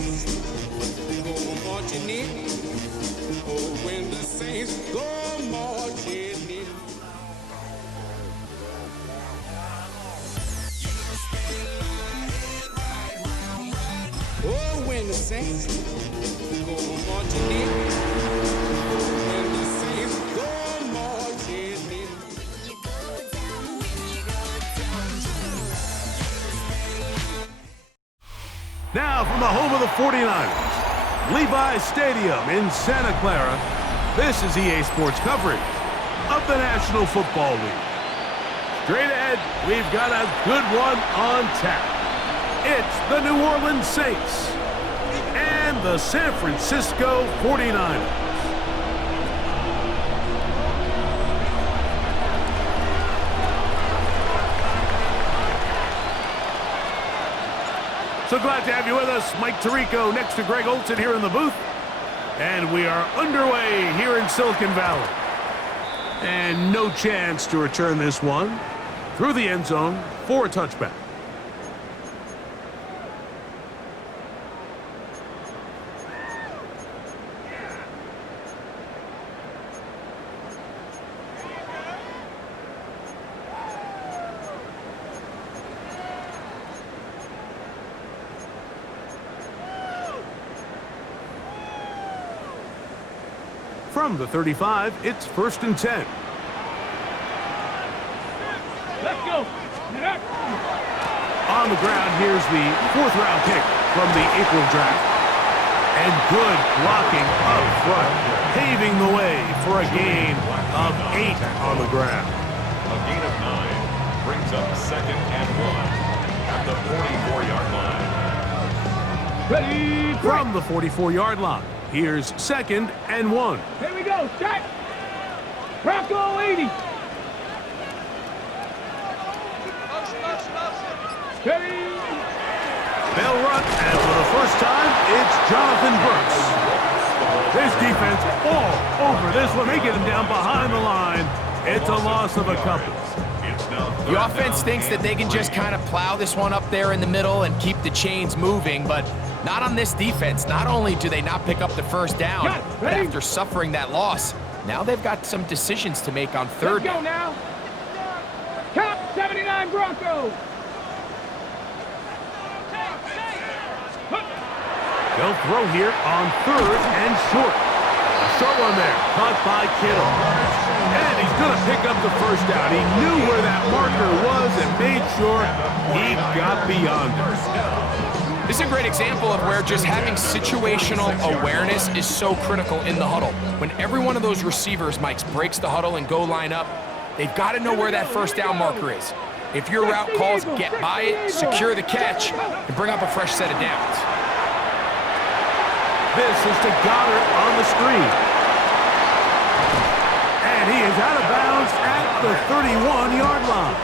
saints go marching in, oh, when the saints go marching in. Oh, when the saints go marching in, when the saints go marching in. Now from the home of the 49ers, Levi's Stadium in Santa Clara, this is EA Sports coverage of the National Football League. Straight ahead, we've got a good one on tap. It's the New Orleans Saints and the San Francisco 49ers. So glad to have you with us. Mike Tirico next to Greg Olson here in the booth. And we are underway here in Silicon Valley. And no chance to return this one through the end zone for a touchback. From the 35, it's 1st and 10. Let's go. On the ground, here's the 4th-round pick from the April draft. And good blocking up front, paving the way for a gain of 8 on the ground. A gain of 9 brings up 2nd and 1 at the 44-yard line. Ready, From the 44-yard line, here's 2nd and 1. Here we go. Set. Bronco 80. Ready. They'll run, and for the first time, it's Jonathan Burks. His defense all over this one. They get him down behind the line. It's a loss of a couple. The offense thinks that they can just kind of plow this one up there in the middle and keep the chains moving, but not on this defense. Not only do they not pick up the first down, but after suffering that loss, now they've got some decisions to make on 3rd Let's go now. Count 79 Broncos. They'll throw here on 3rd and short. A short one there, caught by Kittle. And he's going to pick up the first down. He knew where that marker was and made sure he got beyond it. This is a great example of where just having situational awareness is so critical in the huddle. When every one of those receivers, Mike, breaks the huddle and go line up, they've got to know where that first down marker is. If your route calls, get by it, secure the catch, and bring up a fresh set of downs. This is to Goddard on the screen. And he is out of bounds at the 31-yard line.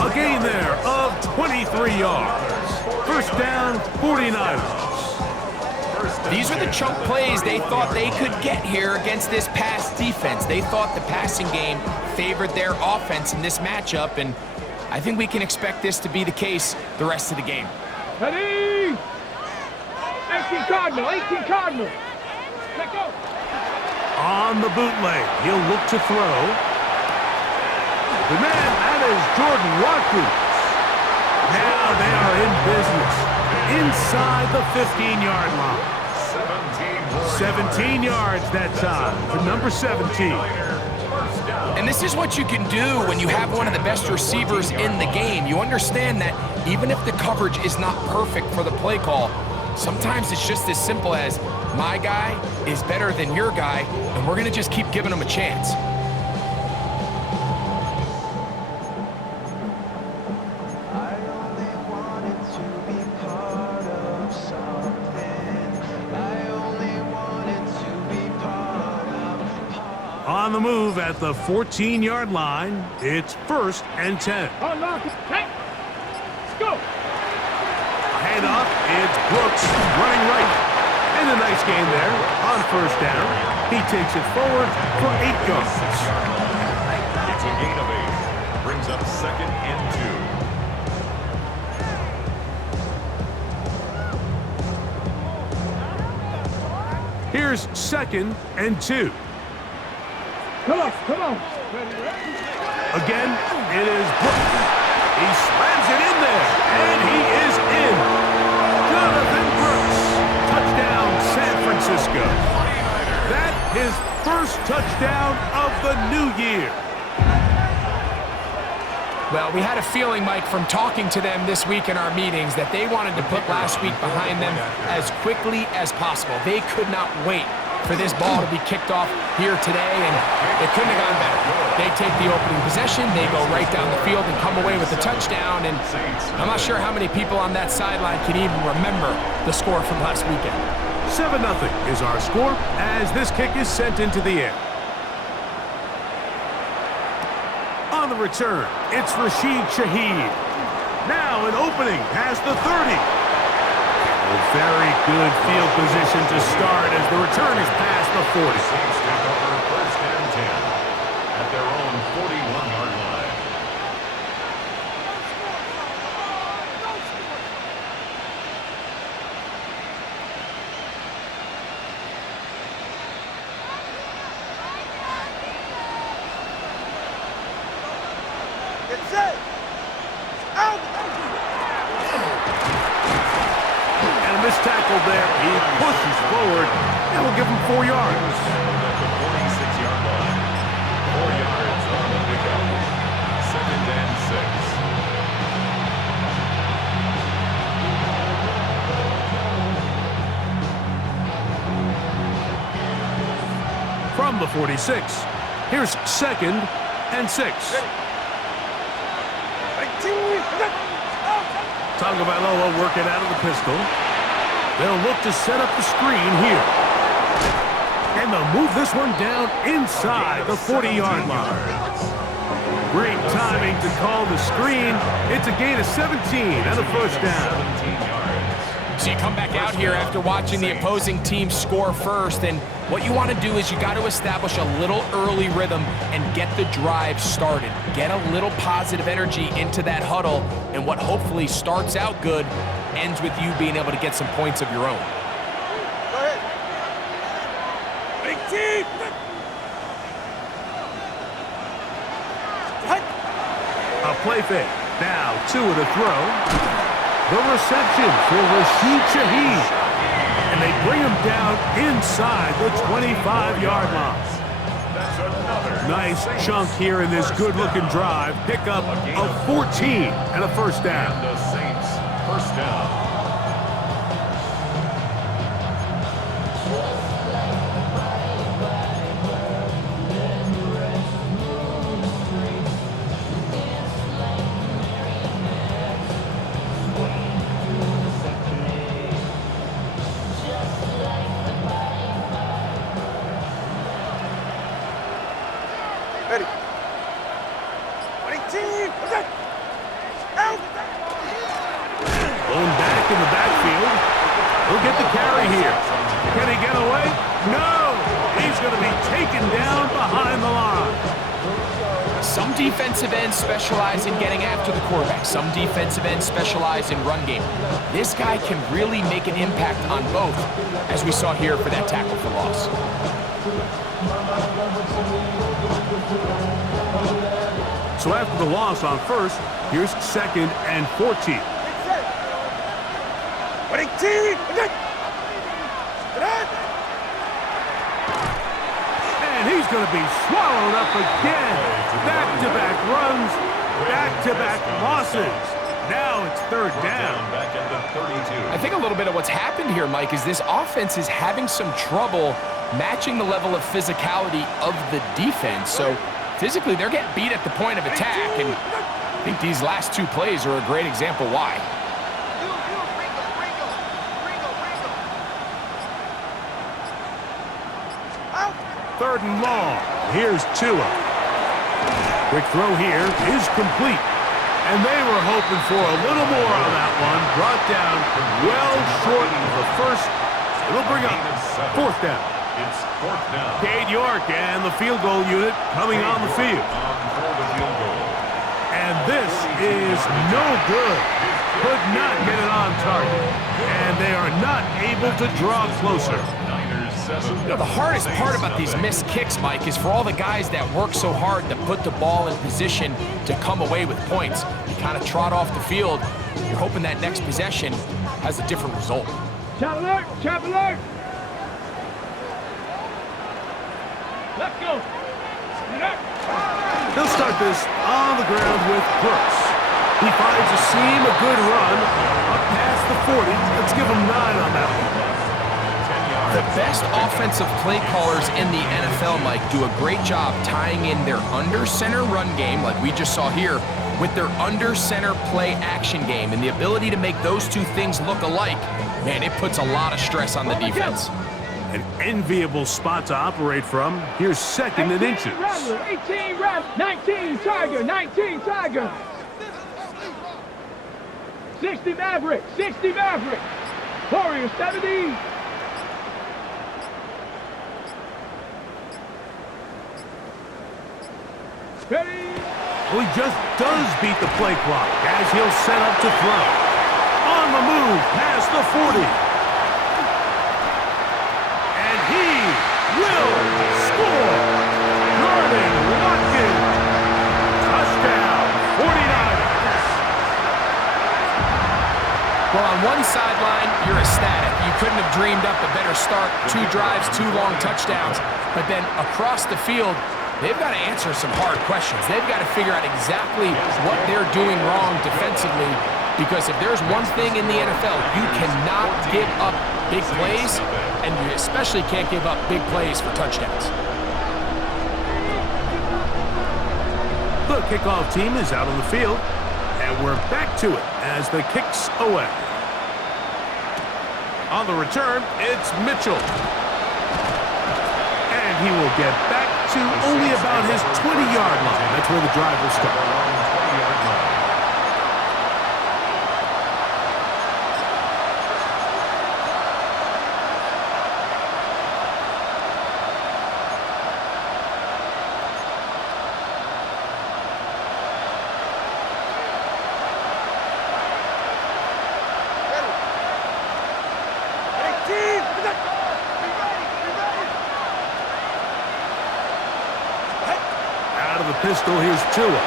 A gain there of 23 yards. First down, 49ers. These are the chunk plays they thought they could get here against this pass defense. They thought the passing game favored their offense in this matchup, and I think we can expect this to be the case the rest of the game. Ready. 18 Cardinal. 18 Cardinal. Let go. On the bootleg, he'll look to throw. The man, that is Jordan Watkins. Now they are in business inside the 15-yard line. 17 yards that time for number 17. And this is what you can do when you have one of the best receivers in the game. You understand that even if the coverage is not perfect for the play call, sometimes it's just as simple as my guy is better than your guy, and we're going to just keep giving him a chance. On the move at the 14-yard line, it's 1st and 10. Unlock it. Hey. Let's go. Handoff, it's Brooks running right. And a nice gain there on 1st down. He takes it forward for 8 yards. It's a gain of 8. Brings up 2nd and 2. Here's 2nd and 2. Come on, come on. Again, it is Brooks. He slams it in there, and he is in. Jonathan Brooks, touchdown San Francisco. That his first touchdown of the new year. Well, we had a feeling, Mike, from talking to them this week in our meetings that they wanted to put last week behind them as quickly as possible. They could not wait for this ball to be kicked off here today, and it couldn't have gone better. They take the opening possession, they go right down the field and come away with the touchdown, and I'm not sure how many people on that sideline can even remember the score from last weekend. 7-0 is our score as this kick is sent into the air. On the return, it's Rashid Shaheed. Now an opening past the 30. A very good field position to start as the return is past the 40. Saints take over 1st and 10 at their own 41-yard line. Get set. Out. And a missed tackle there. He pushes forward and will give him 4 yards. At the 46-yard line. 4 yards on the pickup. 2nd and 6. From the 46, here's 2nd and 6. Tagovailoa working out of the pistol. They'll look to set up the screen here. And they'll move this one down inside the 40-yard line. Great timing to call the screen. It's a gain of 17 and a first down. 17 yards. So you come back out here after watching the opposing team score first, and what you want to do is you got to establish a little early rhythm and get the drive started. Get a little positive energy into that huddle, and what hopefully starts out good ends with you being able to get some points of your own. Go ahead. Big team. A play fake. Now 2 to throw. The reception for Rashid Shaheed. And they bring him down inside the 25-yard line. That's another Nice chunk here in this good-looking drive. Pickup of 14 and a first down. And the Saints first down. Ready. Team. Out. Going back in the backfield. He'll get the carry here. Can he get away? No! He's going to be taken down behind the line. Some defensive ends specialize in getting after the quarterback. Some defensive ends specialize in run game. This guy can really make an impact on both, as we saw here for that tackle for loss. So after the loss on first, here's 2nd and 14. Team. And he's going to be swallowed up again. Back-to-back runs, back-to-back losses. Now it's 3rd down. Back at the 32. I think a little bit of what's happened here, Mike, is this offense is having some trouble matching the level of physicality of the defense. So physically, they're getting beat at the point of attack, and I think these last 2 plays are a great example why. 3rd and long. Here's Tua. Quick throw here is complete. And they were hoping for a little more on that one. Brought down well short of the first. It'll bring up 4th down. It's 4th down. Cade York and the field goal unit coming on the field. For the field goal. And this is no good. Could not get it on target. And they are not able to draw closer. Niners You know, the hardest part about these missed kicks, Mike, is for all the guys that work so hard to put the ball in position to come away with points. You kind of trot off the field. You're hoping that next possession has a different result. Chop alert! Chop alert! Let's go! They'll start this on the ground with Brooks. He finds a seam, a good run, up past the 40. Let's give him 9 on that one. The best offensive play callers in the NFL, Mike, do a great job tying in their under-center run game, like we just saw here, with their under-center play action game. And the ability to make those two things look alike, man, it puts a lot of stress on the defense. An enviable spot to operate from. Here's 2nd and inches. 18 Rebel, 19 Tiger, 19 Tiger. 60 Maverick, 60 Maverick. Warrior 70. Ready? Well, he just does beat the play clock as he'll set up to throw. On the move, past the 40. And he will score. Jordan Watkins. Touchdown, 49ers. Well, on one sideline, you're ecstatic. You couldn't have dreamed up a better start. 2 drives, 2 long touchdowns. But then across the field, they've got to answer some hard questions. They've got to figure out exactly what they're doing wrong defensively, because if there's one thing in the NFL, you cannot give up big plays, and you especially can't give up big plays for touchdowns. The kickoff team is out on the field, and we're back to it as the kick's away. On the return, it's Mitchell. And he will get back to only about his 20-yard line. That's where the drive will start. Out of the pistol, here's Tua.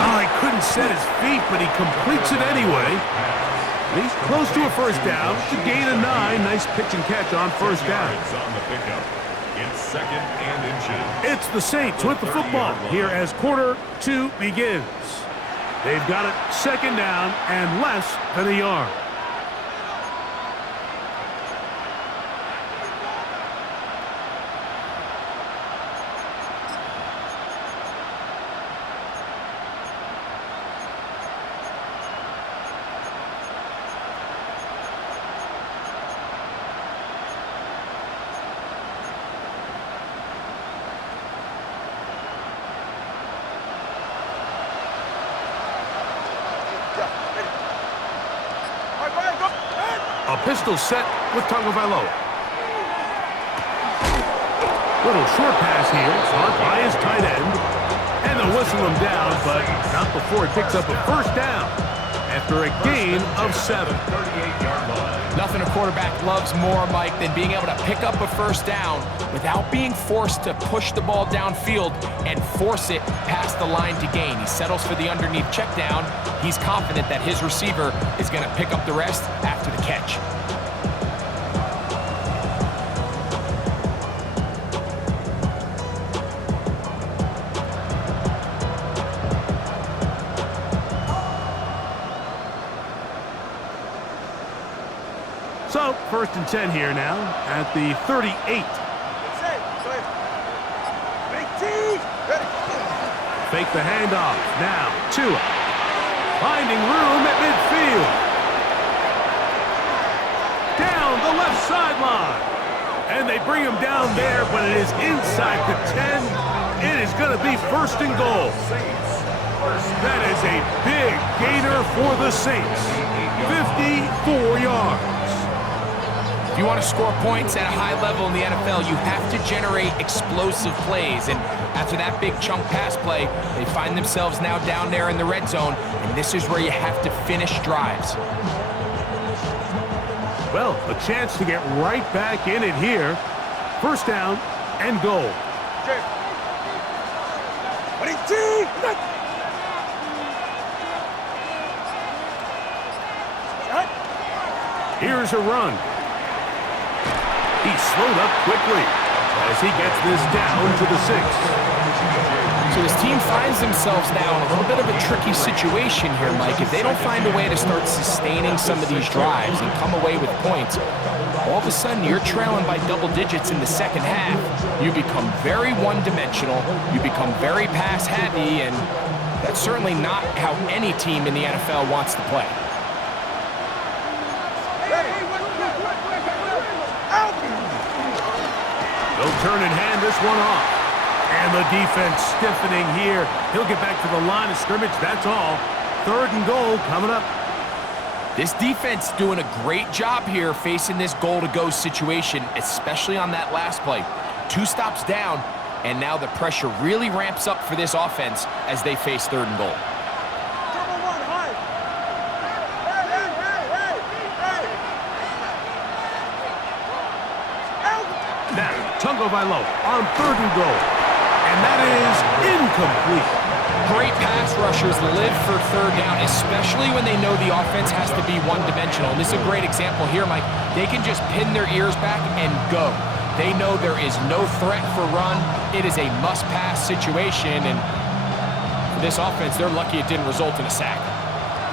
Oh, he couldn't set his feet, but he completes it anyway. He's close to a first down. To gain a 9. Nice pitch and catch on first down. On the pickup. It's 2nd and inches. It's the Saints with the football here as quarter 2 begins. They've got it 2nd down and less than a yard. A pistol set with Tagovailoa. Little short pass here, caught by his tight end. And they'll whistle him down, but not before he picks up a first down after a gain of 7. 38-yard line. Nothing a quarterback loves more, Mike, than being able to pick up a first down without being forced to push the ball downfield and force it past the line to gain. He settles for the underneath check down. He's confident that his receiver is going to pick up the rest after the catch. So, 1st and 10 here now at the 38. Fake the handoff. Now, Tua. Finding room at midfield. Down the left sideline. And they bring him down there, but it is inside the 10. It is going to be 1st and goal. That is a big gainer for the Saints. 54 yards. If you want to score points at a high level in the NFL, you have to generate explosive plays. And after that big chunk pass play, they find themselves now down there in the red zone, and this is where you have to finish drives. Well, a chance to get right back in it here. First down and goal. Here's a run. He's slowed up quickly as he gets this down to the 6. So this team finds themselves now in a little bit of a tricky situation here, Mike. If they don't find a way to start sustaining some of these drives and come away with points, all of a sudden you're trailing by double digits in the second half. You become very one-dimensional. You become very pass-heavy, and that's certainly not how any team in the NFL wants to play. They'll turn and hand this one off. And the defense stiffening here. He'll get back to the line of scrimmage. That's all. Third and goal coming up. This defense doing a great job here facing this goal-to-go situation, especially on that last play. 2 stops down, and now the pressure really ramps up for this offense as they face third and goal. Now, Tagovailoa on third and goal. And that is incomplete. Great pass rushers live for third down, especially when they know the offense has to be one-dimensional. And this is a great example here, Mike. They can just pin their ears back and go. They know there is no threat for run. It is a must-pass situation, and for this offense, they're lucky it didn't result in a sack.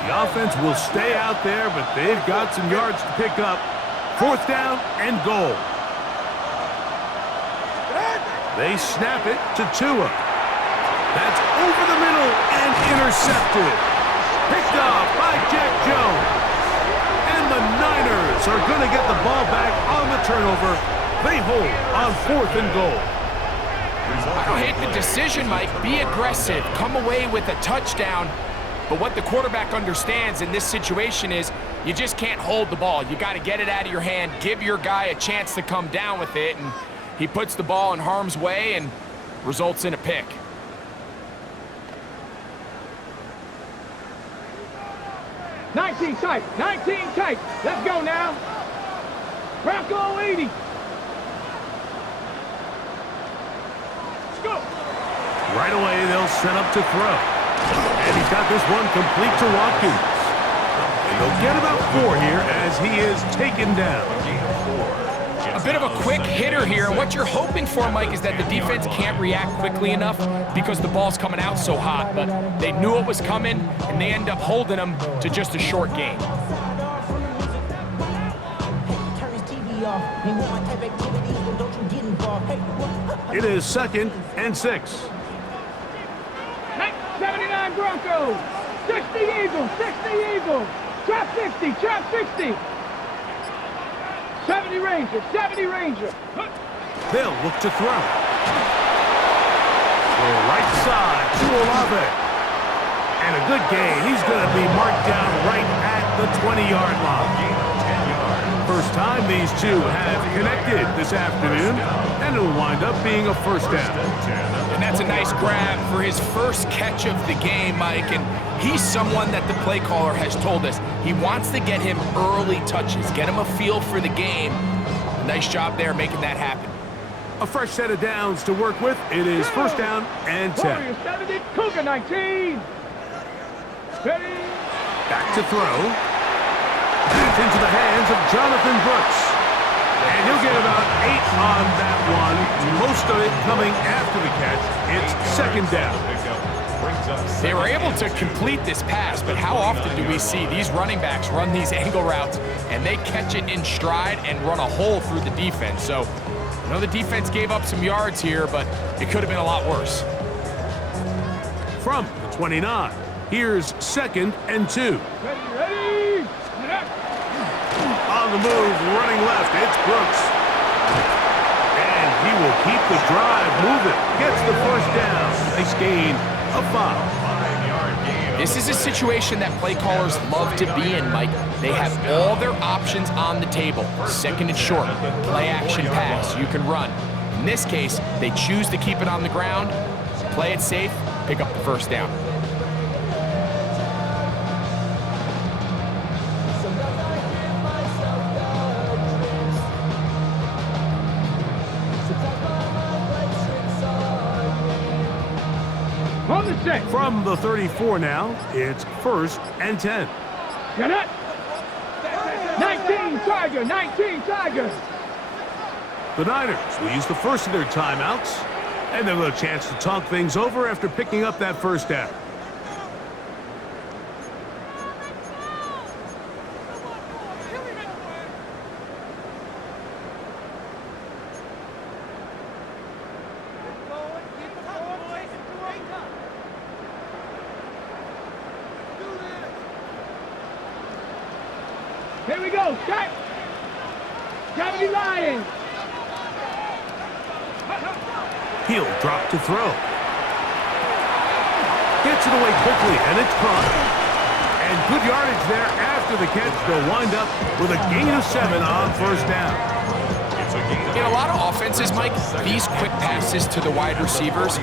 The offense will stay out there, but they've got some yards to pick up. Fourth down and goal. They snap it to Tua. That's over the middle and intercepted. Picked off by Jack Jones. And the Niners are going to get the ball back on the turnover. They hold on fourth and goal. I don't hate the decision, Mike. Be aggressive. Come away with a touchdown. But what the quarterback understands in this situation is you just can't hold the ball. You got to get it out of your hand, give your guy a chance to come down with it, and he puts the ball in harm's way and results in a pick. Nineteen tight. Let's go now. Bronco 80. Let's go. Right away, they'll set up to throw. And he's got this one complete to Watkins. And they'll get about 4 here as he is taken down. A bit of a quick hitter here. What you're hoping for, Mike, is that the defense can't react quickly enough because the ball's coming out so hot. But they knew it was coming, and they end up holding them to just a short gain. It is 2nd and 6. 79 Broncos. 60 Eagles. Trap 60. 70 Ranger. They'll look to throw. The right side to Olave. And a good gain. He's going to be marked down right at the 20-yard line. First time these two have connected this afternoon, and it'll wind up being a first down. And that's a nice grab for his first catch of the game, Mike. And he's someone that the play caller has told us he wants to get him early touches, get him a feel for the game. Nice job there making that happen. A fresh set of downs to work with. It is first down and 10. Warriors 70, Cougar 19. Ready. Back to throw. That's into the hands of Jonathan Brooks. And he'll get about 8 on that one. Most of it coming after the catch. It's second down. They were able to complete this pass, but how often do we see these running backs run these angle routes and they catch it in stride and run a hole through the defense? So, I know the defense gave up some yards here, but it could have been a lot worse. From the 29, here's 2nd and 2. Ready. On the move, running left, it's Brooks. And he will keep the drive moving. Gets the first down. Nice gain of 5. This is a situation that play callers love to be in, Mike. They have all their options on the table. Second and short, play action pass, you can run. In this case, they choose to keep it on the ground, play it safe, pick up the first down. on the 6. From the 34 now, it's 1st and 10. Get it. 19 Tiger, 19 Tiger. The Niners will use the first of their timeouts, and they'll have a chance to talk things over after picking up that first down. Here we go, set. 70 Lions. He'll drop to throw. Gets it away quickly, and it's caught. And good yardage there after the catch. They'll wind up with a gain of 7 on first down. In a lot of offenses, Mike, these quick passes to the wide receivers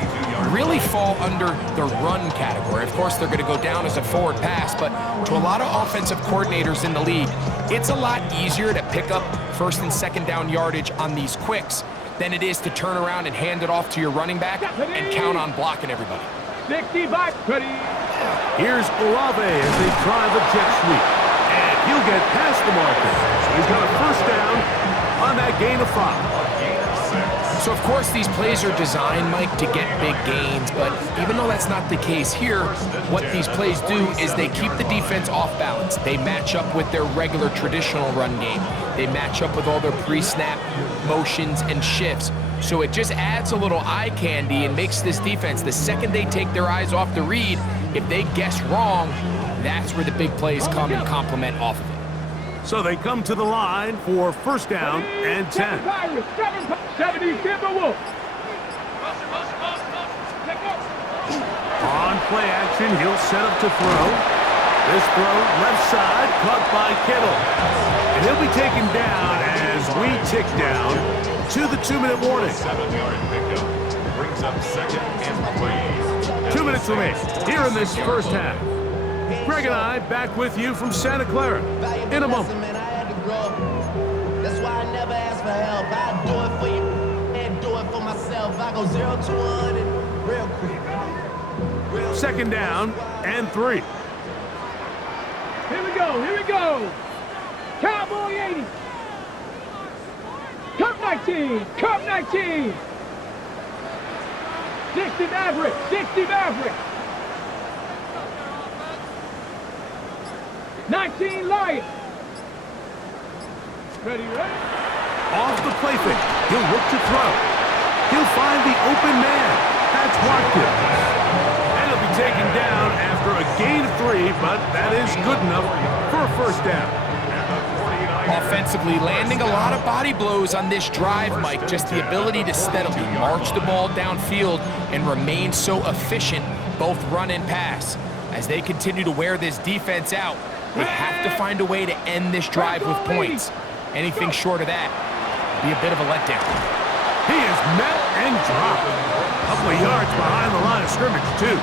really fall under the run category. Of course, they're going to go down as a forward pass, but to a lot of offensive coordinators in the league, it's a lot easier to pick up first and second down yardage on these quicks than it is to turn around and hand it off to your running back and count on blocking everybody. 65, ready. Here's Olave as they try the jet sweep. And he'll get past the marker. So he's got a first down on that gain of 5. So, of course, these plays are designed, Mike, to get big gains, but even though that's not the case here, what these plays do is they keep the defense off balance. They match up with their regular traditional run game. They match up with all their pre-snap motions and shifts. So it just adds a little eye candy and makes this defense, the second they take their eyes off the read, if they guess wrong, that's where the big plays come and complement off of it. So they come to the line for first down and 10. 70 Timberwolves. On play action, he'll set up to throw. This throw left side, caught by Kittle. And he'll be taken down as we tick down to the 2-minute warning. 7-yard pickup brings up 2nd and 3. 2 minutes remain here in this first half. Greg and I back with you from Santa Clara in a moment. That's why I never ask for help. I do it for you and do it for myself. I go 0 to 1 real quick. Second down and 3. Here we go, here we go. Cowboy 80. Cup 19, Cup 19. 60 Maverick, 60 Maverick. 19 Lions. Ready, ready? Off the play fake. He'll look to throw. He'll find the open man. That's Watkins. And he'll be taken down after a gain of 3, but that is good enough for a first down. Offensively, landing a lot of body blows on this drive, Mike. Just the ability to steadily march the ball downfield and remain so efficient, both run and pass. As they continue to wear this defense out, they have to find a way to end this drive with points. Anything short of that would be a bit of a letdown. He is met and dropped. A couple of yards behind the line of scrimmage, too.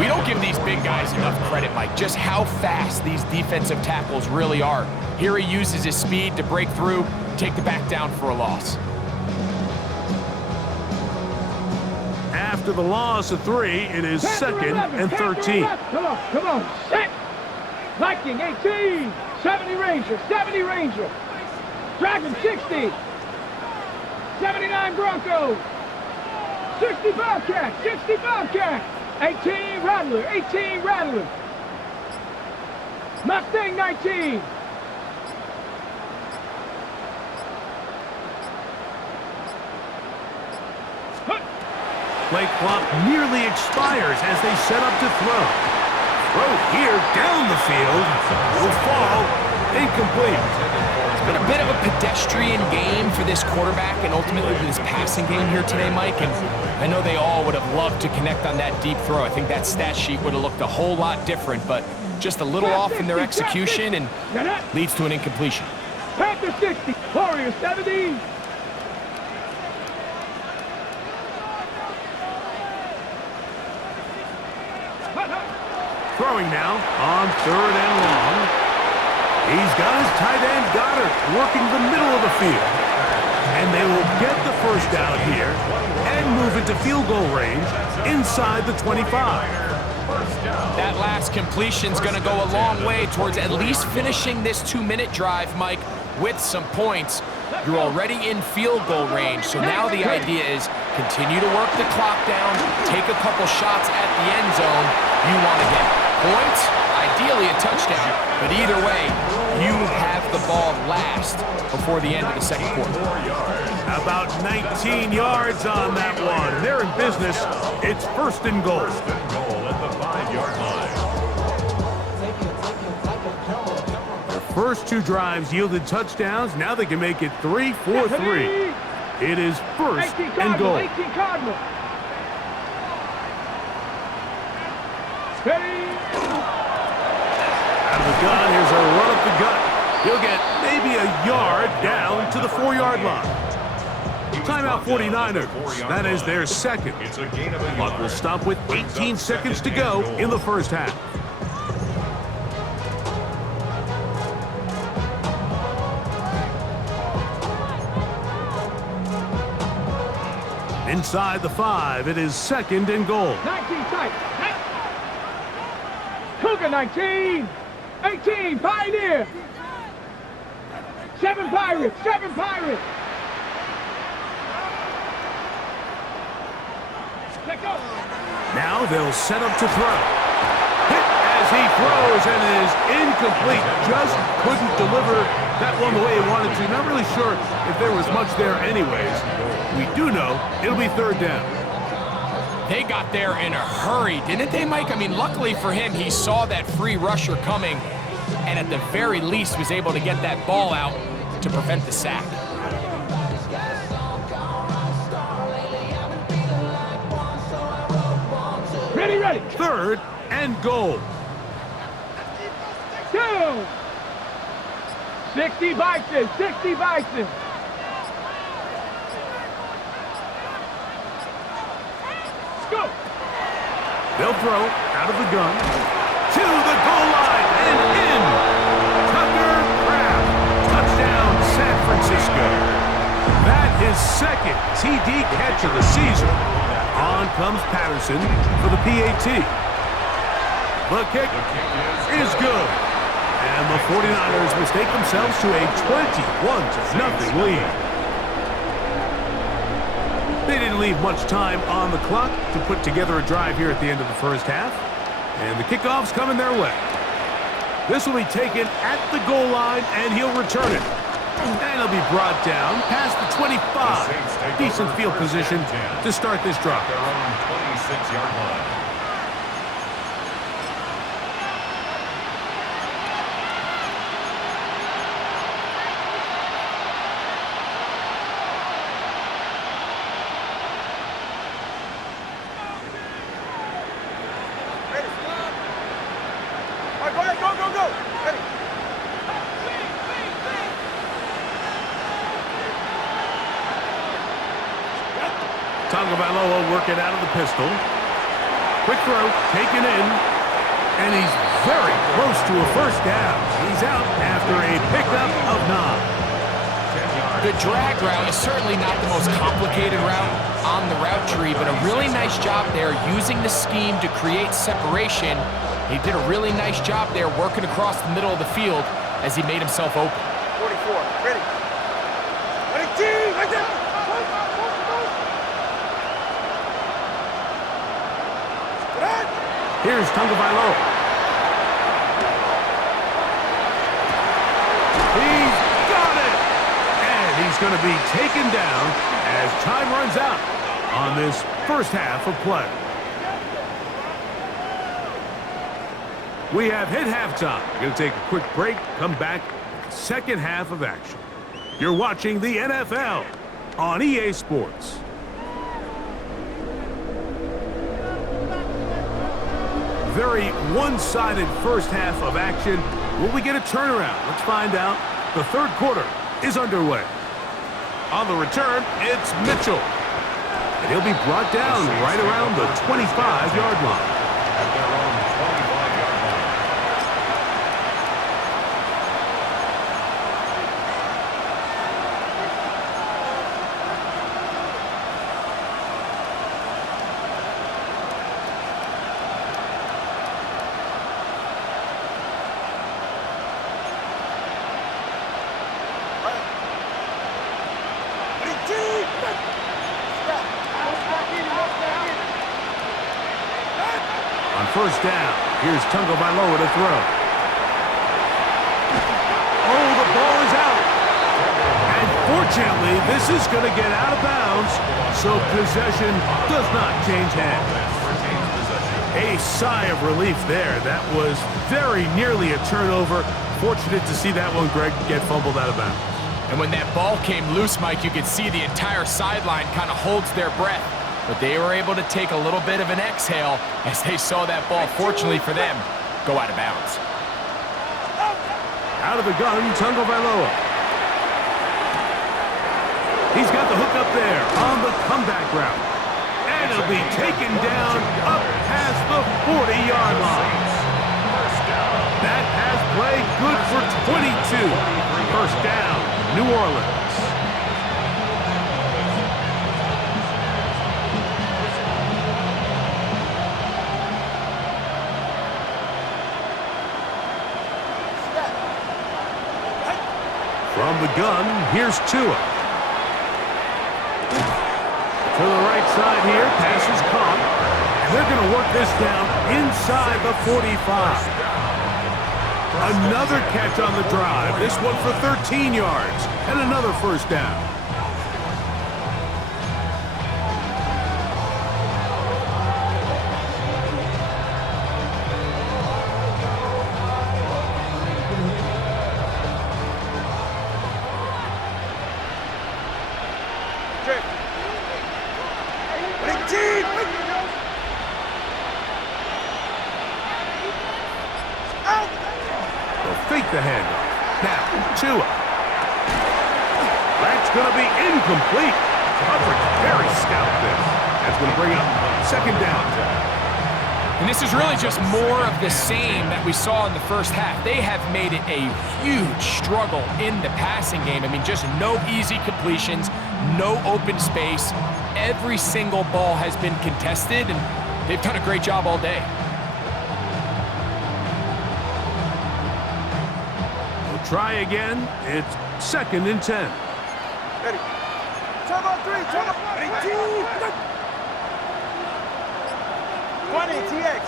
We don't give these big guys enough credit, Mike, just how fast these defensive tackles really are. Here he uses his speed to break through, take the back down for a loss. After the loss of 3, it is 2nd and 13. Come on, set. Viking 18, 70 Ranger, 70 Ranger. Dragon 60, 79 Broncos, 60 Bobcat, 60 Bobcat. 18 Rattler, 18 Rattler. Mustang 19. Play clock nearly expires as they set up to throw. Throw here down the field will fall incomplete. It's been a bit of a pedestrian game for this quarterback and ultimately this passing game here today, Mike. And I know they all would have loved to connect on that deep throw. I think that stat sheet would have looked a whole lot different, but just a little off in their execution and leads to an incompletion. Panther 60, Warrior 70. Throwing now on 3rd and long. He's got his tight end Goddard working the middle of the field. And they will get the first down here and move into field goal range inside the 25. That last completion's going to go a long way towards at least finishing this 2-minute drive, Mike, with some points. You're already in field goal range, so now the idea is continue to work the clock down, take a couple shots at the end zone. You want to get points, ideally a touchdown, but either way, you have the ball last before the end of the second quarter. About 19 yards on that one. They're in business. It's first and goal. First and goal at the 5-yard line. First two drives yielded touchdowns. Now they can make it 3-4-3. It is first and goal. 18 Cardinal. Ready. Out of the gun, here's a run up the gut. He'll get maybe a yard down to the 4-yard line. Timeout 49ers. That is their second. It's a gain of a Clock yard. will stop with 18 seconds to go in the first half. Inside the 5, it is second and goal. 19 tight. Cougar 19. 18 Pioneer. 7 Pirates. 7 Pirates. Let go. Now they'll set up to throw. Hit as he throws and is incomplete. Just couldn't deliver that one the way he wanted to. Not really sure if there was much there anyways. We do know it'll be third down. They got there in a hurry, didn't they, Mike? I mean, luckily for him, he saw that free rusher coming and at the very least was able to get that ball out to prevent the sack. Ready, ready. Third and goal. 2. 60 Bison. 60 Bison. Go. They'll throw out of the gun to the goal line and in. Tucker Kraft. Touchdown, San Francisco. That his second TD catch of the season. On comes Patterson for the PAT. The kick is good. And the 49ers mistake themselves to a 21-0 lead. They didn't leave much time on the clock to put together a drive here at the end of the first half. And the kickoff's coming their way. This will be taken at the goal line, and he'll return it. And he'll be brought down past the 25. Decent field position to start this drive. Their own 26-yard line. Tagovailoa working out of the pistol. Quick throw, taken in, and he's very close to a first down. He's out after a pickup of 9. The drag route is certainly not the most complicated route on the route tree, but a really nice job there using the scheme to create separation. He did a really nice job there working across the middle of the field as he made himself open. 44. Ready. Ready, team. Right there. Here's Tagovailoa. He's got it! And he's going to be taken down as time runs out on this first half of play. We have hit halftime. We're going to take a quick break, come back, second half of action. You're watching the NFL on EA Sports. Very one-sided first half of action. Will we get a turnaround? Let's find out. The third quarter is underway. On the return, it's Mitchell. And he'll be brought down right around the 25-yard line. At their own 25-yard line. first down. Here's Tagovailoa to throw. Oh, the ball is out. And fortunately, this is going to get out of bounds, so possession does not change hands. A sigh of relief there. That was very nearly a turnover. Fortunate to see that one, Greg, get fumbled out of bounds. And when that ball came loose, Mike, you could see the entire sideline kind of holds their breath. But they were able to take a little bit of an exhale as they saw that ball, fortunately for them, go out of bounds. Out of the gun, Tagovailoa. He's got the hook up there on the comeback route. And it'll be taken down up past the 40-yard line. That pass play good for 22. First down, New Orleans. From the gun, here's Tua. To the right side here, pass is caught. And they're going to work this down inside the 45. Another catch on the drive. This one for 13 yards. And another first down. Fake the handoff. Now, Tua. That's going to be incomplete. Coverage very stout there. That's going to bring up second down. And this is really just more of the same that we saw in the first half. They have made it a huge struggle in the passing game. I mean, just no easy completions, no open space. Every single ball has been contested, and they've done a great job all day. Try again. It's second and 10. Ready. Time on three. Time on 20, TX.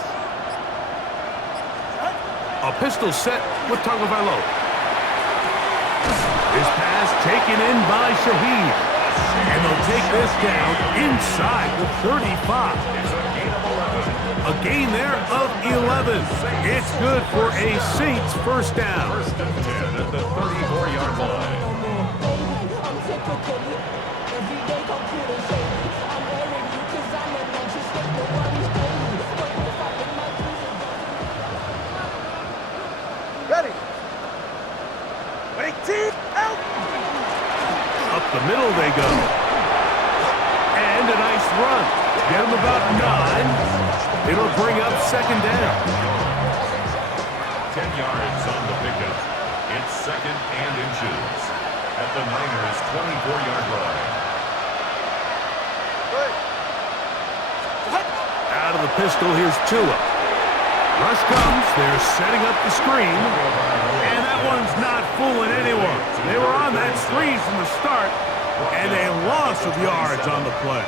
A pistol set with Tagovailoa. This pass taken in by Shaheed. And they'll take this down inside the 35. A gain there of 11. It's good for a Saints first down. First and 10 at the 34-yard line. Ready. Ready, team, out. Up the middle they go. And a nice run. Get them about 9. It'll bring up second down. 10 yards on the pickup. It's second and inches at the Niners' 24-yard line. Out of the pistol, here's Tua. Rush comes. They're setting up the screen. And that one's not fooling anyone. They were on that screen from the start. And a loss of yards on the play.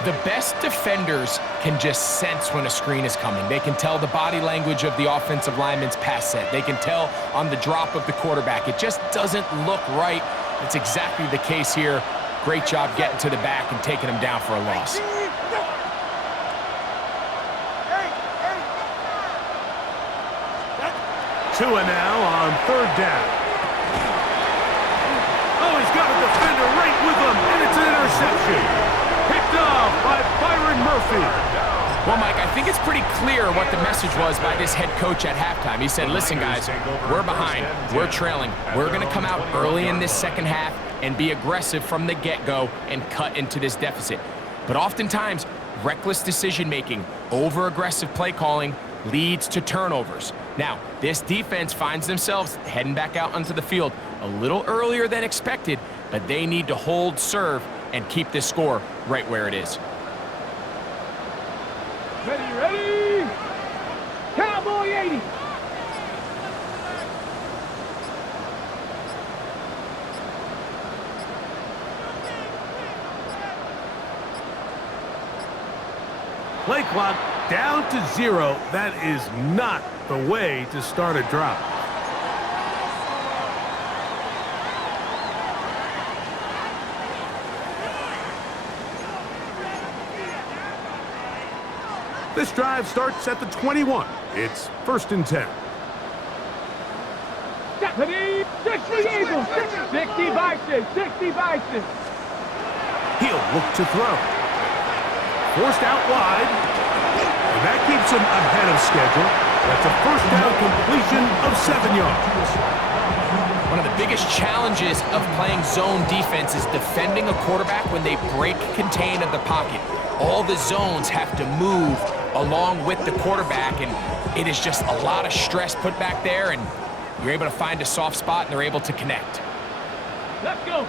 The best defenders can just sense when a screen is coming. They can tell the body language of the offensive lineman's pass set. They can tell on the drop of the quarterback. It just doesn't look right. It's exactly the case here. Great job getting to the back and taking him down for a loss. Tua now on third down. Oh, he's got a defender right with him, and it's an interception. Picked off by Byron Murphy. Well, Mike, I think it's pretty clear what the message was by this head coach at halftime. He said, listen, guys, we're behind. We're trailing. We're going to come out early in this second half and be aggressive from the get-go and cut into this deficit. But oftentimes, reckless decision-making, over-aggressive play calling leads to turnovers. Now, this defense finds themselves heading back out onto the field a little earlier than expected, but they need to hold serve and keep this score right where it is. Ready, ready. Cowboy 80. Play clock Down to 0. That is not the way to start a drive. This drive starts at the 21. It's 1st and 10. 60 Eagles, 60 Bison, 60 Bison. He'll look to throw. Forced out wide. And that keeps him ahead of schedule. That's a first down completion of 7 yards. One of the biggest challenges of playing zone defense is defending a quarterback when they break contain of the pocket. All the zones have to move along with the quarterback, and it is just a lot of stress put back there, and you're able to find a soft spot, and they're able to connect. Let's go.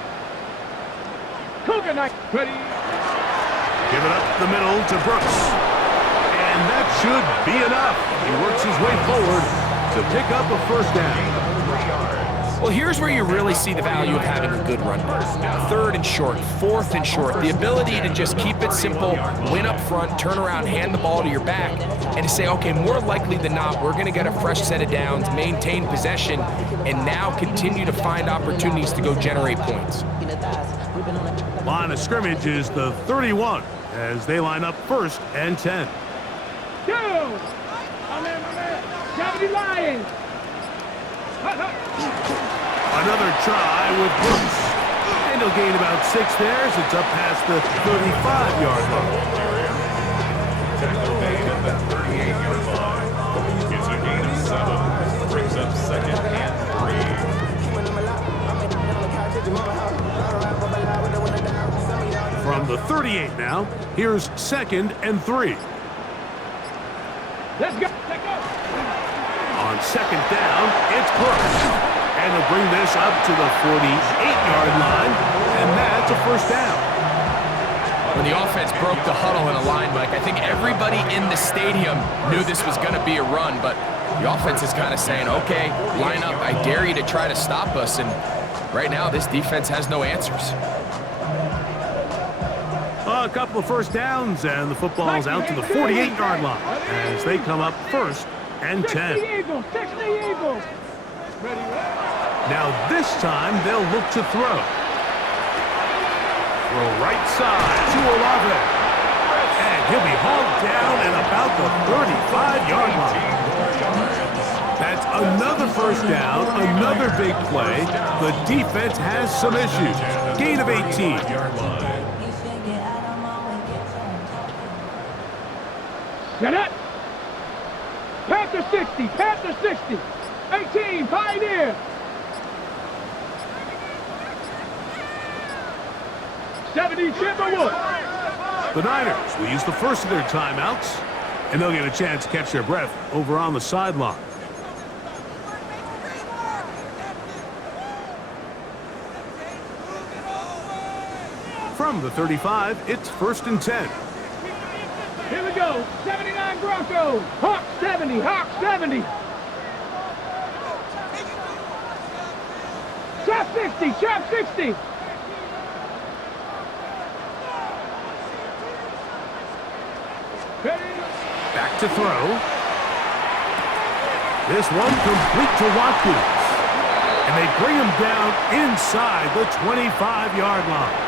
Cougar Knight, ready. Give it up the middle to Brooks. And that should be enough. He works his way forward to pick up a first down. Well, here's where you really see the value of having a good run. 3rd and short, 4th and short. The ability to just keep it simple, win up front, turn around, hand the ball to your back, and to say, okay, more likely than not, we're going to get a fresh set of downs, maintain possession, and now continue to find opportunities to go generate points. Line of scrimmage is the 31 as they line up 1st and 10. Two. My man. 70 Lions. Another try with Brooks. And he'll gain about 6 there as it's up past the 35-yard line. Tackle made at the 38-yard line. It's a gain of 7. Brings up 2nd and 3. From the 38 now, here's 2nd and 3. Let's go. On 2nd down, it's Brooks. And they'll bring this up to the 48-yard line, and that's a first down. When the offense broke the huddle in a line, Mike, I think everybody in the stadium knew this was going to be a run, but the offense is kind of saying, okay, line up, I dare you to try to stop us, and right now this defense has no answers. A couple of first downs, and the football's out to the 48-yard line as they come up 1st and 10. 60 Eagles, 60 Eagles. Ready. Now this time they'll look to throw. Throw right side to Olave. And he'll be hauled down at about the 35-yard line. That's another first down, another big play. The defense has some issues. Gain of 18. Get it. Panther 60, Panther 60. 18, Pioneer. 70, Timberwolves. The Niners will use the first of their timeouts, and they'll get a chance to catch their breath over on the sideline. From the 35, it's 1st and 10. Here we go. 79 Broncos. Hawk 70, Hawk 70. Chop 60, Chop 60. Back to throw. This one complete to Watkins. And they bring him down inside the 25-yard line.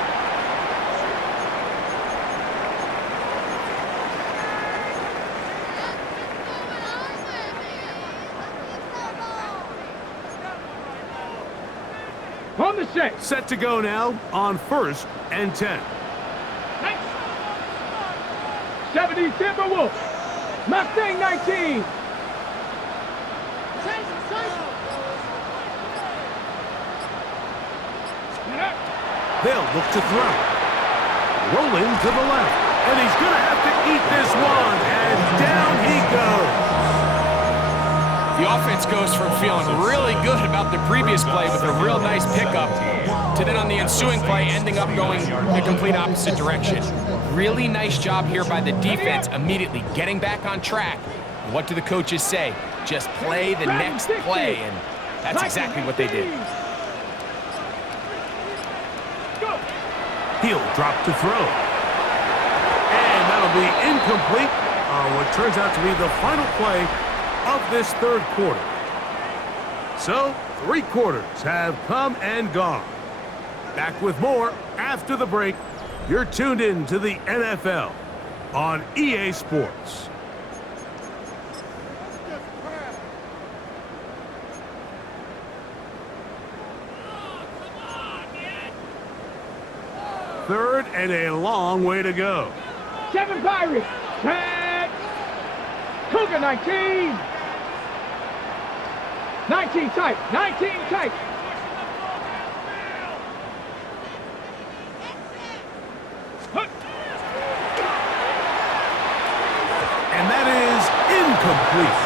On the set. Set to go now on 1st and 10. 70 Timberwolves. Mustang 19. They'll look to throw. Rolling to the left. And he's going to have to eat this one. And down he goes. The offense goes from feeling really good about the previous play with a real nice pickup to then on the ensuing play ending up going the complete opposite direction. Really nice job here by the defense immediately getting back on track. What do the coaches say? Just play the next play, and that's exactly what they did. He'll drop to throw. And that'll be incomplete on what turns out to be the final play of this third quarter. So, 3 quarters have come and gone. Back with more after the break. You're tuned in to the NFL on EA Sports. Third and a long way to go. 7 Pirates. Tag. Cougar 19. 19 tight. 19 tight. And that is incomplete.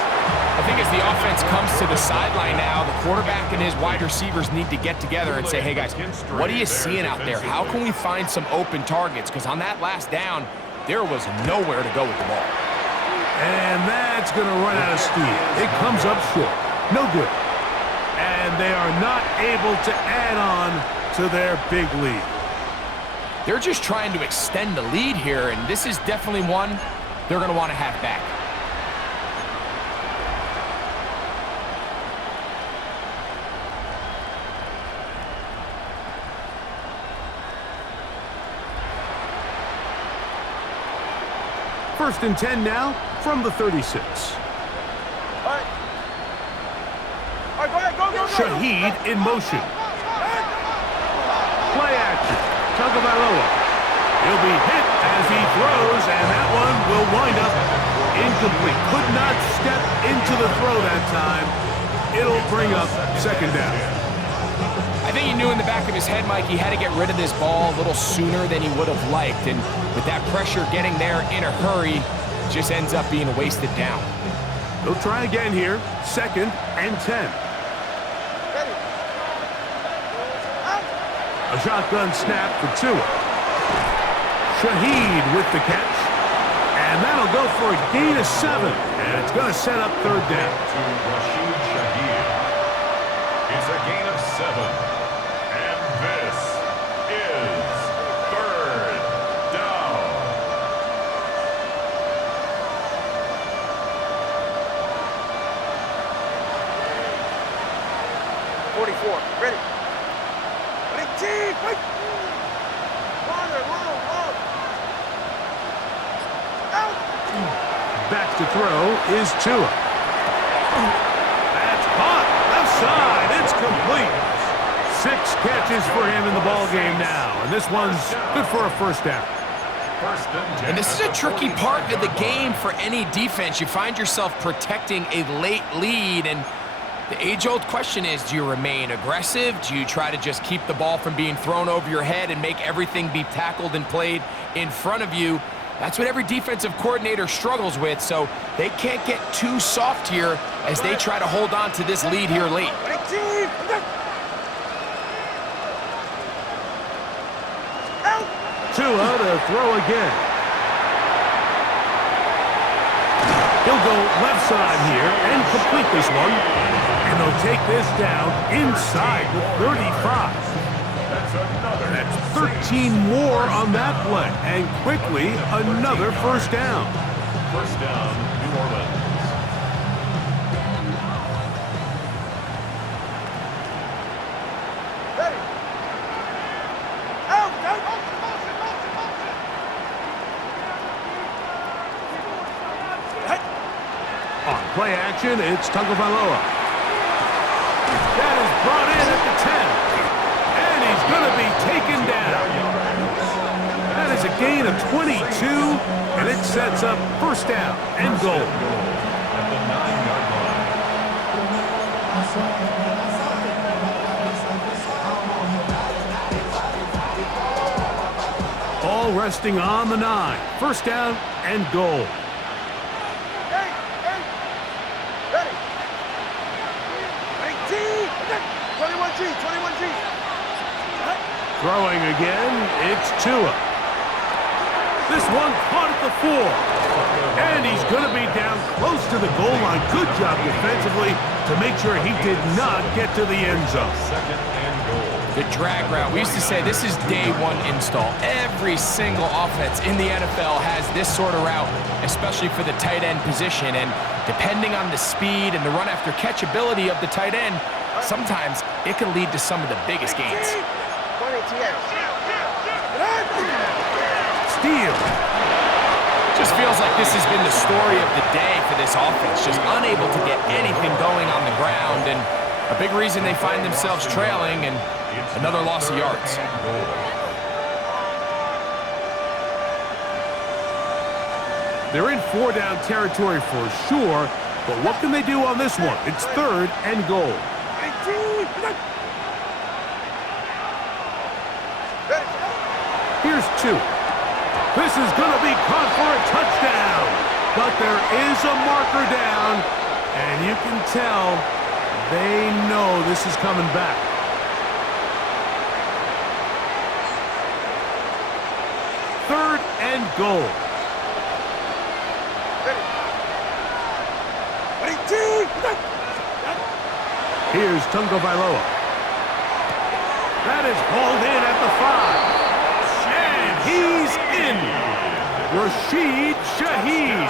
I think as the offense comes to the sideline now, the quarterback and his wide receivers need to get together and say, hey guys, what are you seeing out there? How can we find some open targets? Because on that last down, there was nowhere to go with the ball. And that's going to run out of steam. It comes up short. No good. And they are not able to add on to their big lead. They're just trying to extend the lead here, and this is definitely one they're going to want to have back. First and 10 now from the 36. Shaheed in motion. Play action. Tagovailoa. He'll be hit as he throws, and that one will wind up incomplete. Could not step into the throw that time. It'll bring up second down. I think he knew in the back of his head, Mike, he had to get rid of this ball a little sooner than he would have liked. And with that pressure getting there in a hurry, it just ends up being a wasted down. He'll try again here. Second and 10. A shotgun snap for Tua. Shaheed with the catch. And that'll go for a gain of 7. And it's going to set up third down. To Rashid Shaheed. It's a gain of 7. And this is third down. Ready. Back to throw is Tua. That's caught. Left side. It's complete. 6 catches for him in the ball game now. And this one's good for a first down. And this is a tricky part of the game for any defense. You find yourself protecting a late lead, and the age-old question is, do you remain aggressive? Do you try to just keep the ball from being thrown over your head and make everything be tackled and played in front of you? That's what every defensive coordinator struggles with, so they can't get too soft here as they try to hold on to this lead here late. Tua to throw again. He'll go left side here and complete this one. And they'll take this down inside the 35. That's 13 more on that play. And quickly, another first down. First down, New Orleans. On play action, it's Tagovailoa. That is brought in at the 10. And he's going to be taken down. That is a gain of 22, and it sets up first down and goal. At the 9-yard line. All resting on the 9. First down and goal. Throwing again, it's Tua. This one caught at the 4. And he's going to be down close to the goal line. Good job defensively to make sure he did not get to the end zone. Second and goal. The drag route. We used to say this is day one install. Every single offense in the NFL has this sort of route, especially for the tight end position. And depending on the speed and the run after catch ability of the tight end, sometimes it can lead to some of the biggest gains. Steal. Just feels like this has been the story of the day for this offense. Just unable to get anything going on the ground, and a big reason they find themselves trailing, and another loss of yards. They're in 4-down territory for sure, but what can they do on this one? It's 3rd and goal. Here's 2. This is going to be caught for a touchdown, but there is a marker down, and you can tell they know this is coming back. Third and goal. Here's Tunga Vailoa. That is hauled in at the 5. And he's in. Rashid Shaheed.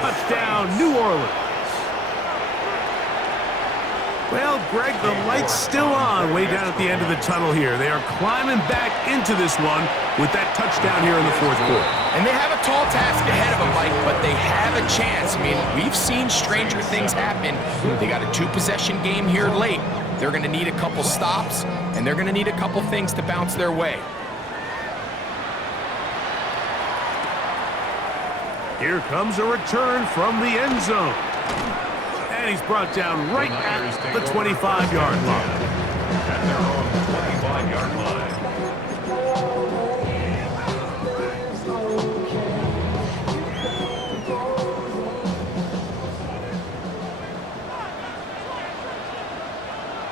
Touchdown, New Orleans. Well, Greg, the light's still on way down at the end of the tunnel here. They are climbing back into this one with that touchdown here in the 4th quarter. And they have a tall task ahead of them, Mike, but they have a chance. I mean, we've seen stranger things happen. They got a 2-possession game here late. They're going to need a couple stops, and they're going to need a couple things to bounce their way. Here comes a return from the end zone. And he's brought down right at the 25-yard line. At their own 25-yard line.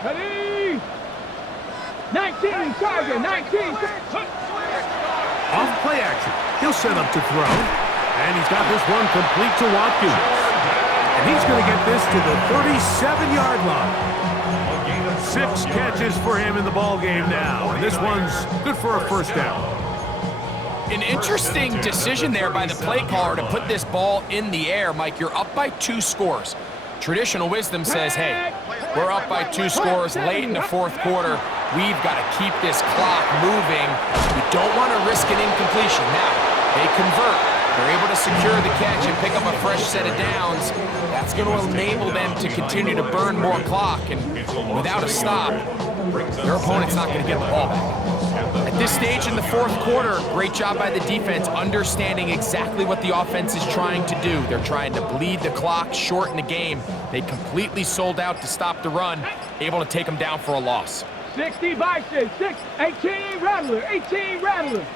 Ready? 19, target, 19. Off play action. He'll set up to throw. And he's got this one complete to Watkins. And he's going to get this to the 37-yard line. 6 catches for him in the ball game now. And this one's good for a first down. An interesting decision there by the play caller to put this ball in the air. Mike, you're up by 2 scores. Traditional wisdom says, hey, we're up by 2 scores late in the 4th quarter. We've got to keep this clock moving. We don't want to risk an incompletion. Now, they convert. They're able to secure the catch and pick up a fresh set of downs. That's going to enable them to continue to burn more clock. And without a stop, their opponent's not going to get the ball back. At this stage in the 4th quarter, great job by the defense understanding exactly what the offense is trying to do. They're trying to bleed the clock, shorten the game. They completely sold out to stop the run, able to take them down for a loss. 60 Bison, 18 Rattler, 18 Rattler.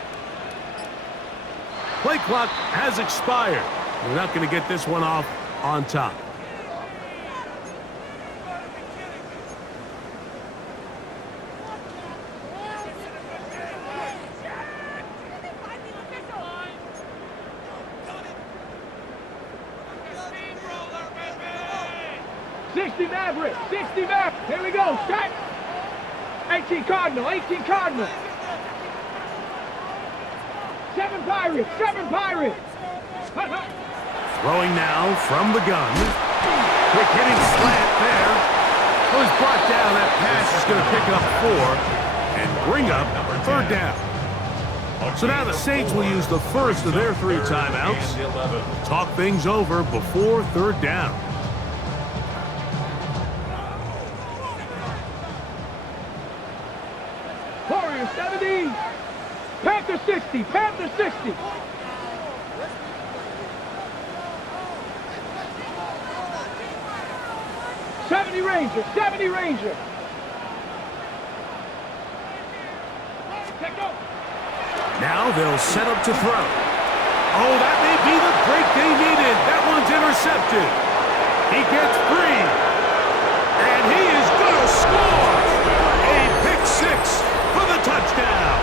Play clock has expired. We're not going to get this one off on top. Maverick, 60 Maverick. Here we go, strike. 18 Cardinal, 18 Cardinal. 7 Pirates, 7 Pirates. Throwing now from the gun. Quick hitting slant there. Oh, he's brought down. That pass is going to pick up 4 and bring up 3rd down. So now the Saints will use the first of their 3 timeouts. Talk things over before 3rd down. Warriors 70. Panther 60, Panther 60. Ranger, 70 Ranger. Now they'll set up to throw. Oh, that may be the break they needed. That one's intercepted. He gets 3. And he is going to score. A pick 6 for the touchdown.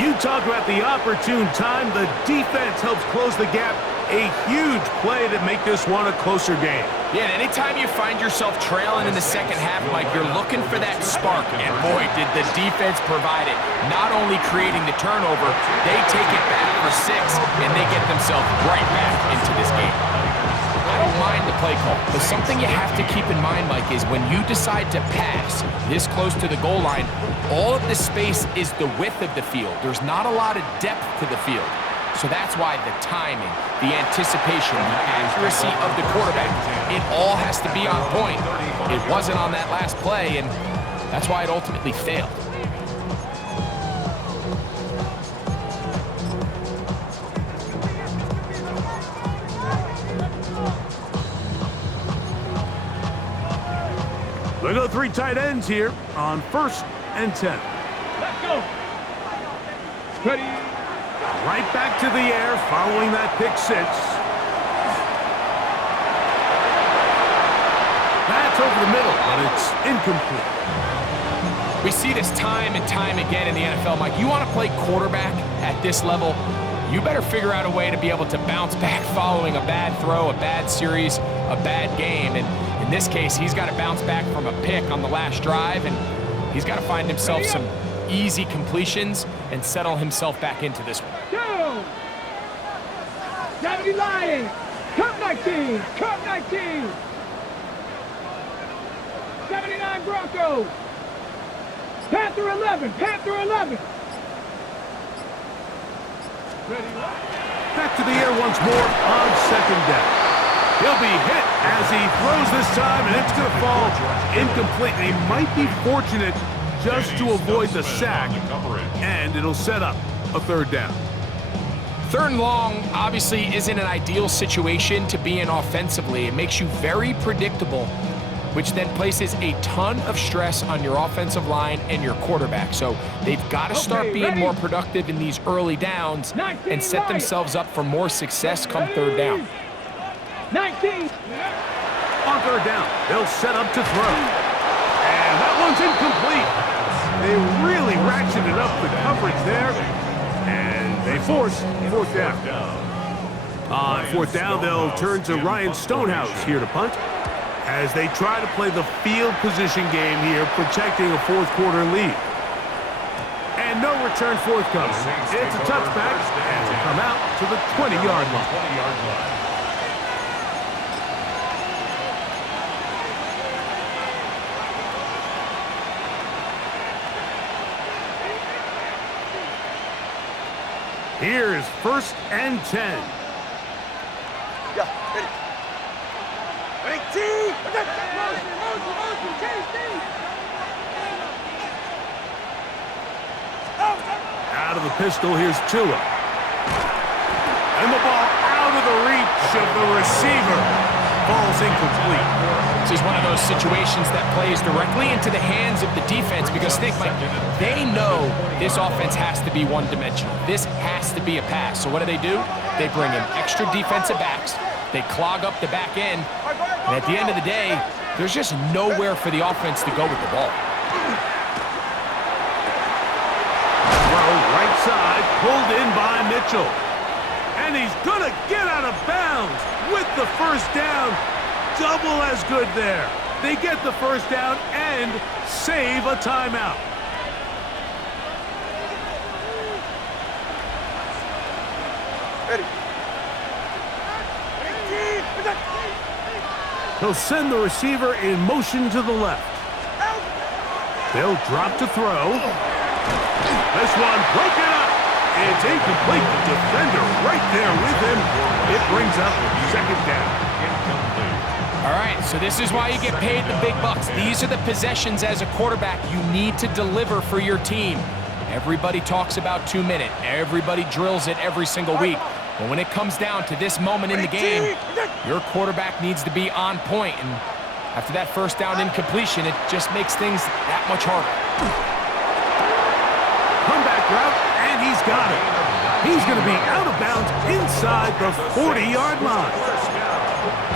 You talk about the opportune time. The defense helps close the gap. A huge play to make this one a closer game. Yeah, and anytime you find yourself trailing in the second half, Mike, you're looking for that spark. And boy, did the defense provide it. Not only creating the turnover, they take it back for 6, and they get themselves right back into this game. I don't mind the play call, but something you have to keep in mind, Mike, is when you decide to pass this close to the goal line, all of the space is the width of the field. There's not a lot of depth to the field. So that's why the timing, the anticipation, the accuracy of the quarterback, it all has to be on point. It wasn't on that last play, and that's why it ultimately failed. They go 3 tight ends here on 1st and 10. Let's go. Ready. Right back to the air following that pick 6. That's over the middle, but it's incomplete. We see this time and time again in the NFL, Mike. You want to play quarterback at this level, you better figure out a way to be able to bounce back following a bad throw, a bad series, a bad game. And in this case, he's got to bounce back from a pick on the last drive, and he's got to find himself some easy completions and settle himself back into this one. 70 Lions, Cup 19, Cup 19. 79 Broncos, Panther 11, Panther 11. Ready. Back to the air once more on 2nd down. He'll be hit as he throws this time, and it's going to fall incomplete. He might be fortunate just to avoid the sack, and it'll set up a 3rd down. 3rd and long obviously isn't an ideal situation to be in offensively. It makes you very predictable, which then places a ton of stress on your offensive line and your quarterback. So they've got to start being more productive in these early downs and set themselves up for more success come 3rd down. 19. On 3rd down, they'll set up to throw. And that one's incomplete. They really ratcheted up the coverage there, and they force 4th down. On 4th down, they'll turn to Ryan Stonehouse here to punt as they try to play the field position game here, protecting a 4th quarter lead. And no return forthcoming. It's a touchback, and will come out to the 20-yard line. Here's 1st and 10. Yeah, ready. 18. Out of the pistol, here's Tua. And the ball out of the reach of the receiver. Ball's incomplete. This is one of those situations that plays directly into the hands of the defense because think, Mike, they know this offense has to be one-dimensional. This has to be a pass. So what do? They bring in extra defensive backs. They clog up the back end. And at the end of the day, there's just nowhere for the offense to go with the ball. Throw right side, pulled in by Mitchell. And he's going to get out of bounds with the 1st down. Double as good there. They get the 1st down and save a timeout. Ready. He'll send the receiver in motion to the left. They'll drop to throw. This one broken up. It's incomplete. The defender right there with him. It brings up 2nd down. All right, so this is why you get paid the big bucks. These are the possessions as a quarterback you need to deliver for your team. Everybody talks about 2-minute. Everybody drills it every single week. But when it comes down to this moment in the game, your quarterback needs to be on point. And after that 1st down incompletion, it just makes things that much harder. Comeback route, and he's got it. He's going to be out of bounds inside the 40-yard line.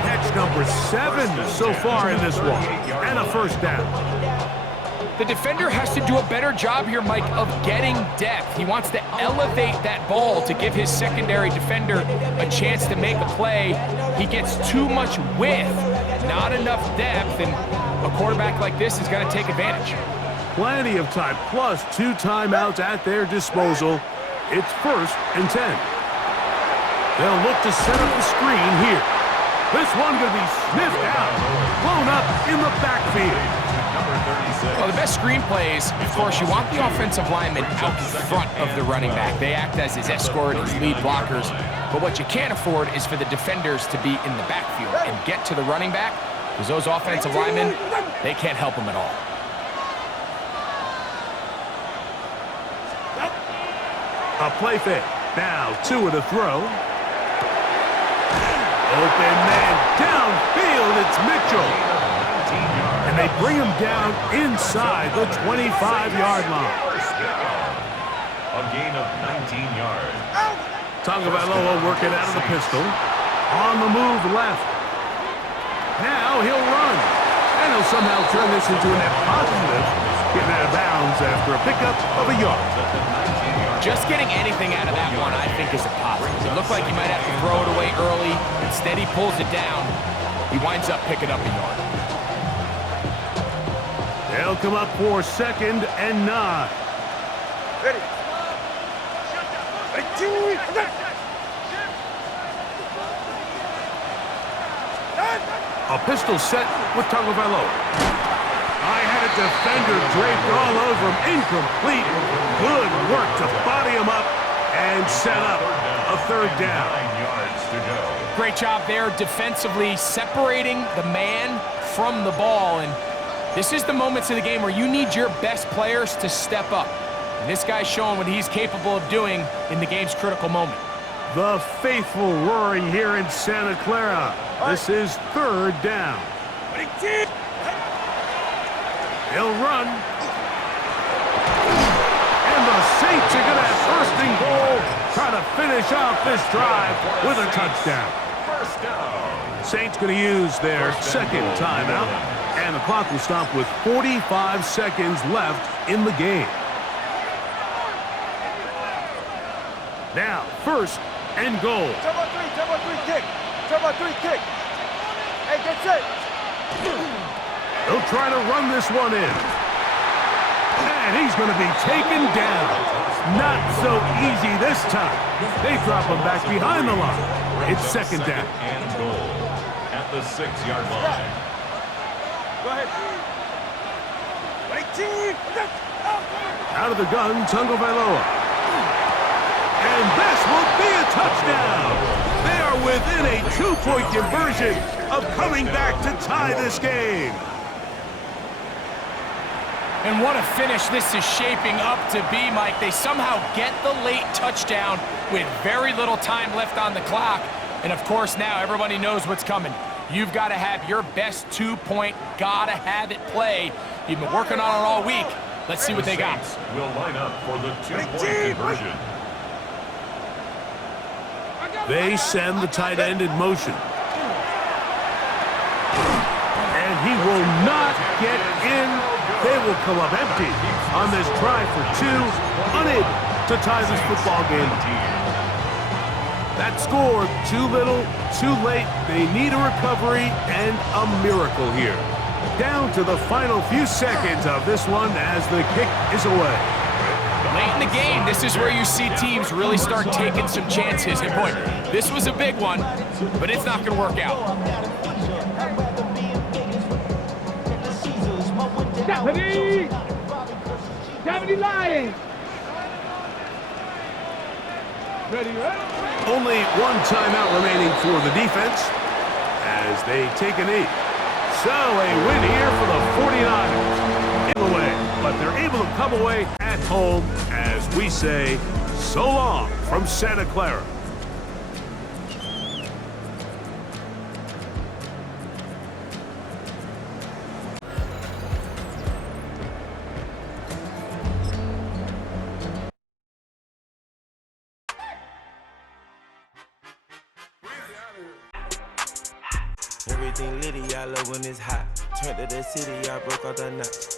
Catch number 7 so far in this one, and a 1st down. The defender has to do a better job here, Mike, of getting depth. He wants to elevate that ball to give his secondary defender a chance to make a play. He gets too much width, not enough depth, and a quarterback like this is going to take advantage. Plenty of time, plus 2 timeouts at their disposal. It's 1st and 10. They'll look to set up the screen here. This one going to be sniffed out, blown up in the backfield. Well, the best screen plays, of course, you want the offensive lineman out in front of the running back. They act as his escort, his lead blockers. But what you can't afford is for the defenders to be in the backfield and get to the running back, because those offensive linemen, they can't help him at all. A play fake. Now 2 to throw. Open man downfield. It's Mitchell. And they bring him down inside the 25-yard line. A gain of 19 yards. Tagovailoa working out of the pistol. On the move left. Now he'll run. And he'll somehow turn this into a net positive. Getting out of bounds after a pickup of a yard. Just getting anything out of that one, I think, is a positive. It looked like he might have to throw it away early. Instead, he pulls it down. He winds up picking up a yard. They'll come up for 2nd and 9. Ready. A pistol set with Tagovailoa. I had a defender draped all over him. Incomplete. Good work to body him up and set up a 3rd down. 9 yards to go. Great job there defensively, separating the man from the ball. And this is the moments of the game where you need your best players to step up. And this guy's showing what he's capable of doing in the game's critical moment. The faithful roaring here in Santa Clara. This is 3rd down. He'll run. And the Saints are going to have 1st and goal. Try to finish off this drive with a touchdown. First down. Saints going to use their 2nd timeout. And the clock will stop with 45 seconds left in the game. Now, 1st and goal. Turn by 3, kick. Turn by 3, kick. Hey, get set. He'll try to run this one in. And he's going to be taken down. Not so easy this time. They drop him back behind the line. It's 2nd down. And goal at the 6-yard line. Go ahead. Out of the gun, Tagovailoa. And this will be a touchdown. They are within a 2-point conversion of coming back to tie this game. And what a finish this is shaping up to be, Mike. They somehow get the late touchdown with very little time left on the clock. And, of course, now everybody knows what's coming. You've got to have your best 2-point, gotta have it play. You've been working on it all week. Let's see what they got. Will line up for the 2-point conversion. They send the tight end in motion. And he will not get in. They will come up empty on this try for 2, unable to tie this football game. That score, too little, too late. They need a recovery and a miracle here. Down to the final few seconds of this one as the kick is away. Late in the game, this is where you see teams really start taking some chances. And boy, this was a big one, but it's not going to work out. Stephanie Lions. Ready, ready? Only 1 timeout remaining for the defense as they take a knee. So a win here for the 49ers. Away, but they're able to come away at home as we say, so long from Santa Clara. Everything litty, I love when it's hot. Turned to the city, I broke all the nuts.